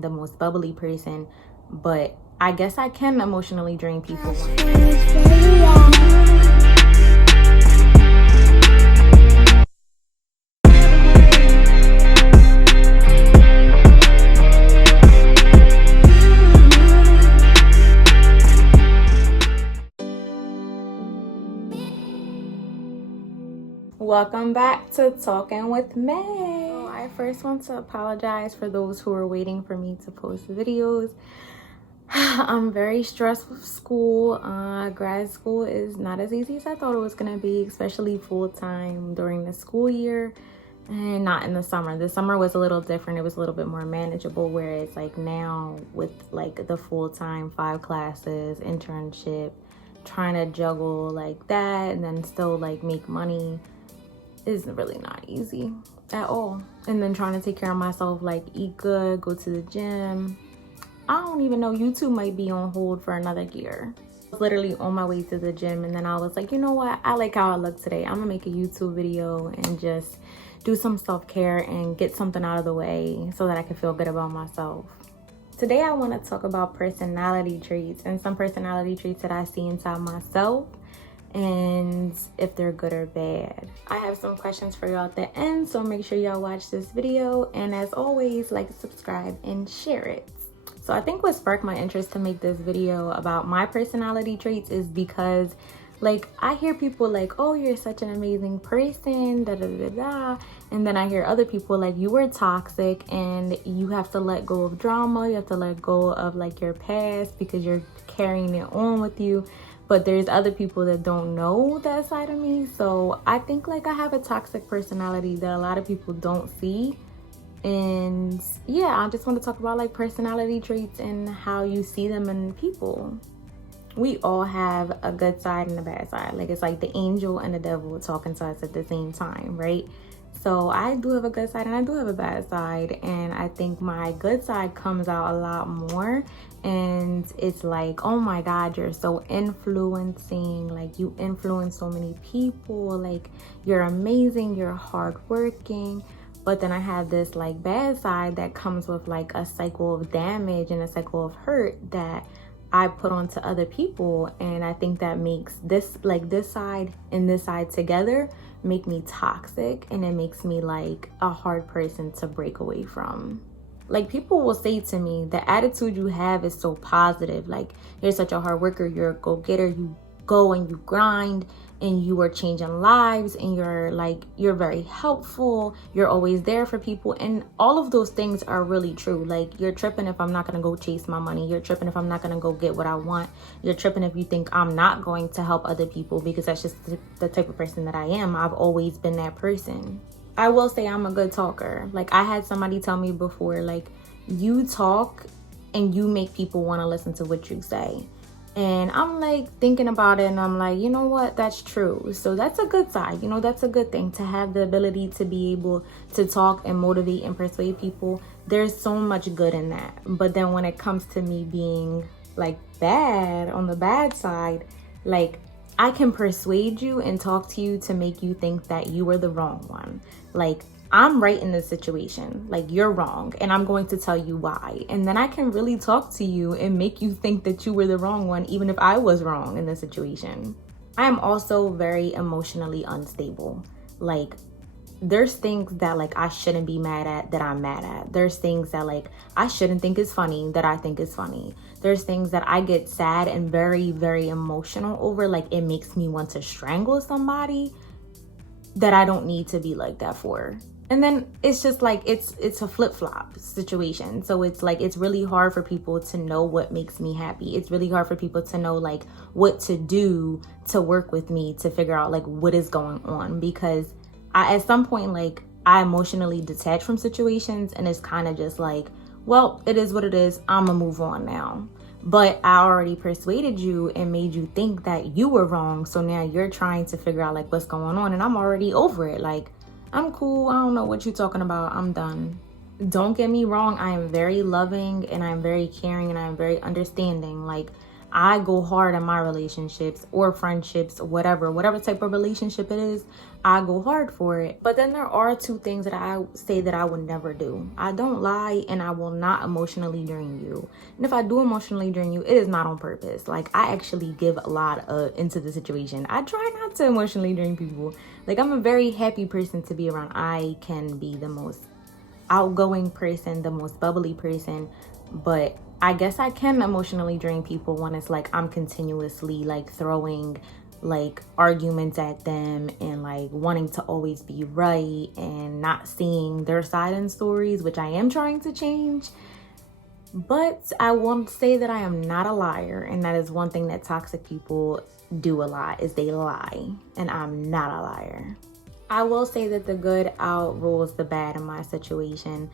the most bubbly person, but I guess I can emotionally drain people. Welcome back to Talking with May. I first want to apologize for those who are waiting for me to post videos. I'm very stressed with school. Grad school is not as easy as I thought it was gonna be, especially full-time during the school year and not in the summer. The summer was a little different. It was a little bit more manageable, whereas like now with like the full-time 5 classes, internship, trying to juggle like that and then still like make money is really not easy at all. And then trying to take care of myself, like eat good, go to the gym. I don't even know, YouTube might be on hold for another year. I was literally on my way to the gym and then I was like, you know what, I like how I look today. I'm gonna make a YouTube video and just do some self-care and get something out of the way so that I can feel good about myself. Today I want to talk about personality traits and some personality traits that I see inside myself and if they're good or bad. I have some questions for y'all at the end, so make sure y'all watch this video, and as always, like, subscribe and share it. So I think what sparked my interest to make this video about my personality traits is because like I hear people like, oh, you're such an amazing person, da da da da, and then I hear other people like, you were toxic and you have to let go of drama, you have to let go of like your past because you're carrying it on with you. But there's other people that don't know that side of me. So I think like I have a toxic personality that a lot of people don't see. And yeah, I just want to talk about like personality traits and how you see them in people. We all have a good side and a bad side. Like it's like the angel and the devil talking to us at the same time, right? So I do have a good side and I do have a bad side, and I think my good side comes out a lot more, and it's like, oh my God, you're so influencing, like you influence so many people, like you're amazing, you're hardworking. But then I have this like bad side that comes with like a cycle of damage and a cycle of hurt that I put onto other people, and I think that makes this like this side and this side together make me toxic, and it makes me like a hard person to break away from. Like people will say to me, the attitude you have is so positive, like you're such a hard worker, you're a go-getter, you go and you grind and you are changing lives, and you're very helpful, you're always there for people, and all of those things are really true. Like you're tripping if I'm not gonna go chase my money, you're tripping if I'm not gonna go get what I want, you're tripping if you think I'm not going to help other people, because that's just the type of person that I am. I've always been that person. I will say I'm a good talker. Like I had somebody tell me before, like you talk and you make people want to listen to what you say. And I'm like thinking about it and I'm like, you know what, that's true. So that's a good side, you know, that's a good thing to have the ability to be able to talk and motivate and persuade people. There's so much good in that. But then when it comes to me being like bad, on the bad side, like I can persuade you and talk to you to make you think that you were the wrong one. Like I'm right in this situation, like you're wrong, and I'm going to tell you why. And then I can really talk to you and make you think that you were the wrong one, even if I was wrong in the situation. I am also very emotionally unstable. Like there's things that like I shouldn't be mad at that I'm mad at. There's things that like I shouldn't think is funny that I think is funny. There's things that I get sad and very, very emotional over, like it makes me want to strangle somebody, that I don't need to be like that for. And then it's just like it's a flip-flop situation. So it's like it's really hard for people to know what makes me happy. It's really hard for people to know like what to do to work with me to figure out like what is going on, because I at some point like I emotionally detach from situations, and it's kind of just like, well, it is what it is, I'ma move on now. But I already persuaded you and made you think that you were wrong, so now you're trying to figure out like what's going on, and I'm already over it. Like I'm cool, I don't know what you're talking about, I'm done. Don't get me wrong, I am very loving and I'm very caring and I'm very understanding. Like I go hard in my relationships or friendships, whatever type of relationship it is, I go hard for it. But then there are two things that I say that I would never do. I don't lie, and I will not emotionally drain you. And if I do emotionally drain you, it is not on purpose. Like, I actually give a lot into the situation. I try not to emotionally drain people. Like, I'm a very happy person to be around. I can be the most outgoing person, the most bubbly person, but I guess I can emotionally drain people when it's like I'm continuously like throwing like arguments at them and like wanting to always be right and not seeing their side in stories, which I am trying to change. But I won't say that I am not a liar, and that is one thing that toxic people do a lot, is they lie, and I'm not a liar. I will say that the good outrules the bad in my situation.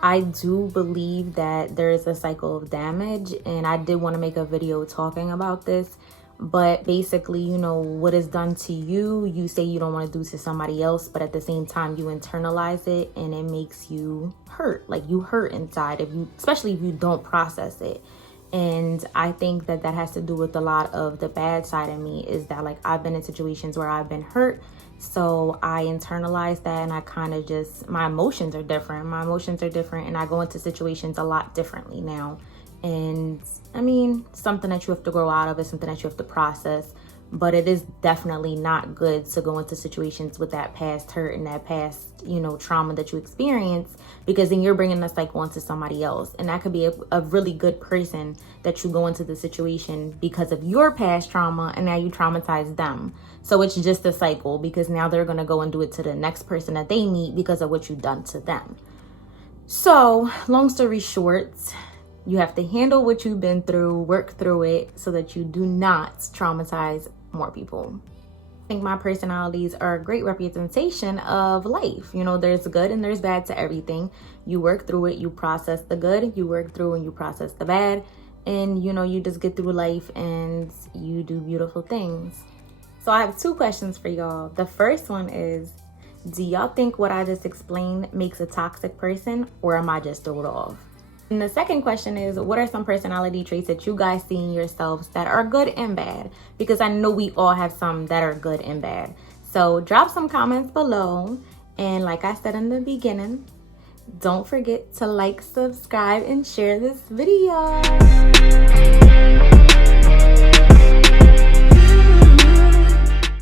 I do believe that there is a cycle of damage, and I did want to make a video talking about this. But basically, you know, what is done to you, you say you don't want to do to somebody else, but at the same time you internalize it and it makes you hurt. Like, you hurt inside, especially if you don't process it. And I think that has to do with a lot of the bad side of me, is that like I've been in situations where I've been hurt. So I internalize that, and I kind of just, my emotions are different. And I go into situations a lot differently now. And I mean, something that you have to grow out of, is something that you have to process. But it is definitely not good to go into situations with that past hurt and that past, you know, trauma that you experience, because then you're bringing the cycle onto somebody else. And that could be a really good person that you go into the situation because of your past trauma, and now you traumatize them. So it's just a cycle, because now they're going to go and do it to the next person that they meet because of what you've done to them. So long story short, you have to handle what you've been through, work through it, so that you do not traumatize more people. I think my personalities are a great representation of life. You know, there's good and there's bad to everything. You work through it, you process the good, you work through and you process the bad, and you know, you just get through life and you do beautiful things. So I have two questions for y'all. The first one is, do y'all think what I just explained makes a toxic person, or am I just throwed off? And the second question is, what are some personality traits that you guys see in yourselves that are good and bad? Because I know we all have some that are good and bad. So drop some comments below. And like I said in the beginning, don't forget to like, subscribe, and share this video.